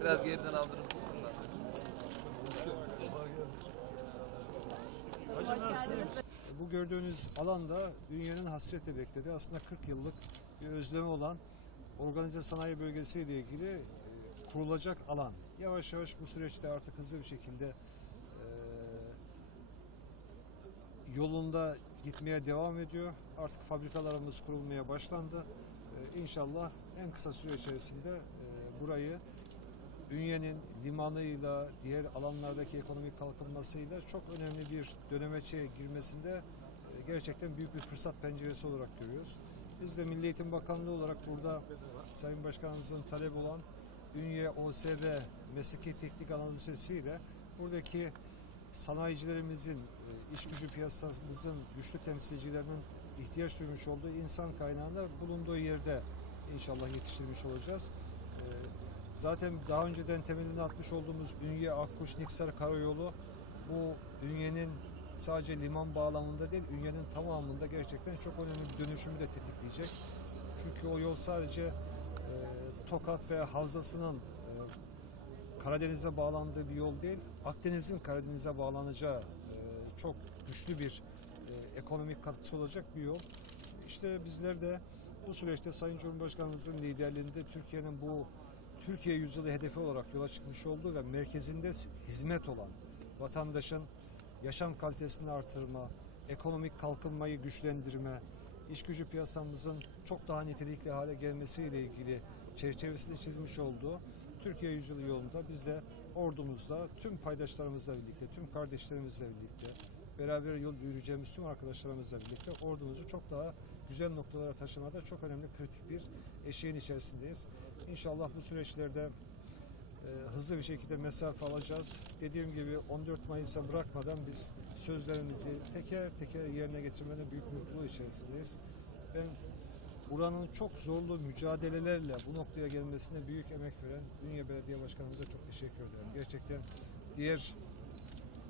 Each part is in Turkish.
Biraz geriden aldırır mısın? Bu gördüğünüz alanda dünyanın hasretle beklediği aslında 40 yıllık bir özlemi olan organize sanayi bölgesiyle ilgili e, kurulacak alan. Yavaş yavaş bu süreçte artık hızlı bir şekilde e, yolunda gitmeye devam ediyor. Artık fabrikalarımız kurulmaya başlandı. E, inşallah en kısa süre içerisinde e, burayı Ünye'nin limanıyla, diğer alanlardaki ekonomik kalkınmasıyla çok önemli bir dönemeçe girmesinde e, gerçekten büyük bir fırsat penceresi olarak görüyoruz. Biz de Milli Eğitim Bakanlığı olarak burada Sayın Başkanımızın talep olan Ünye OSB Mesleki Teknik Anadolu Lisesi ile buradaki sanayicilerimizin, e, iş gücü piyasamızın güçlü temsilcilerinin ihtiyaç duymuş olduğu insan kaynağını bulunduğu yerde inşallah yetiştirmiş olacağız. Zaten daha önceden temelini atmış olduğumuz Ünye Akkuş Niksar Karayolu bu Ünye'nin sadece liman bağlamında değil, Ünye'nin tamamında gerçekten çok önemli bir dönüşümü de tetikleyecek. Çünkü o yol sadece e, Tokat ve Havzası'nın e, Karadeniz'e bağlandığı bir yol değil, Akdeniz'in Karadeniz'e bağlanacağı e, çok güçlü bir e, ekonomik katkısı olacak bir yol. İşte bizler de bu süreçte Sayın Cumhurbaşkanımızın liderliğinde Türkiye'nin bu Türkiye yüzyılı hedefi olarak yola çıkmış olduğu ve merkezinde hizmet olan vatandaşın yaşam kalitesini artırma, ekonomik kalkınmayı güçlendirme, iş gücü piyasamızın çok daha nitelikli hale gelmesiyle ilgili çerçevesini çizmiş olduğu Türkiye yüzyılı yolunda biz de ordumuzla, tüm paydaşlarımızla birlikte, tüm kardeşlerimizle birlikte, beraber yol yürüyeceğimiz tüm arkadaşlarımızla birlikte ordumuzu çok daha güzel noktalara taşımada çok önemli kritik bir eşiğin içerisindeyiz. İnşallah bu süreçlerde e, hızlı bir şekilde mesafe alacağız. Dediğim gibi 14 Mayıs'a bırakmadan biz sözlerimizi teker teker yerine getirmenin büyük mutluluğu içerisindeyiz. Ben buranın çok zorlu mücadelelerle bu noktaya gelmesine büyük emek veren Dünya Belediye Başkanımıza çok teşekkür ederim. Gerçekten diğer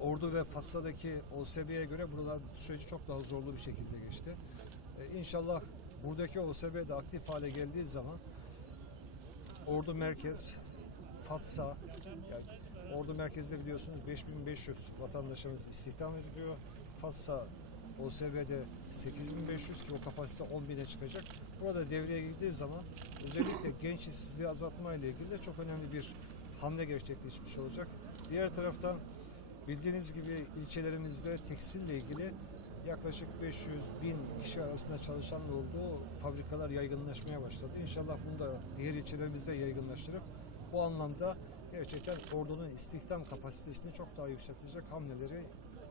Ordu ve Fassa'daki OSB'ye göre buralar bu süreci çok daha zorlu bir şekilde geçti. Ee, inşallah buradaki OSB de aktif hale geldiği zaman Ordu Merkez, Fatsa, yani Ordu Merkez'de biliyorsunuz 5500 vatandaşımız istihdam ediliyor. Fatsa OSB'de 8500 ki o kapasite 10.000'e çıkacak. Burada devreye girdiği zaman özellikle genç işsizliği azaltma ile ilgili de çok önemli bir hamle gerçekleşmiş olacak. Diğer taraftan bildiğiniz gibi ilçelerimizde tekstille ilgili yaklaşık 500 bin kişi arasında çalışan olduğu fabrikalar yaygınlaşmaya başladı. İnşallah bunu da diğer ilçelerimizde yaygınlaştırıp bu anlamda gerçekten ordunun istihdam kapasitesini çok daha yükseltecek hamleleri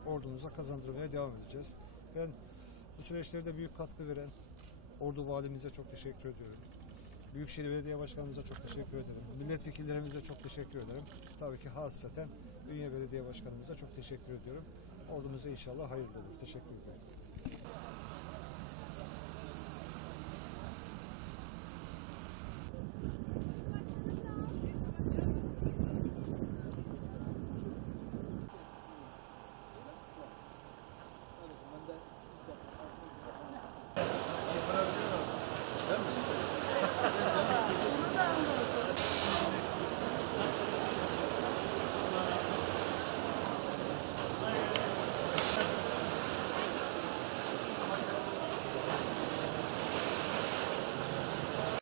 ordumuza kazandırmaya devam edeceğiz. Ben bu süreçlerde büyük katkı veren Ordu Valimize çok teşekkür ediyorum. Büyükşehir Belediye Başkanımıza çok teşekkür ederim. Milletvekillerimize çok teşekkür ederim. Tabii ki hasaten Ünye Belediye Başkanımıza çok teşekkür ediyorum. Ordumuza inşallah hayırlı olur. Teşekkür ederim.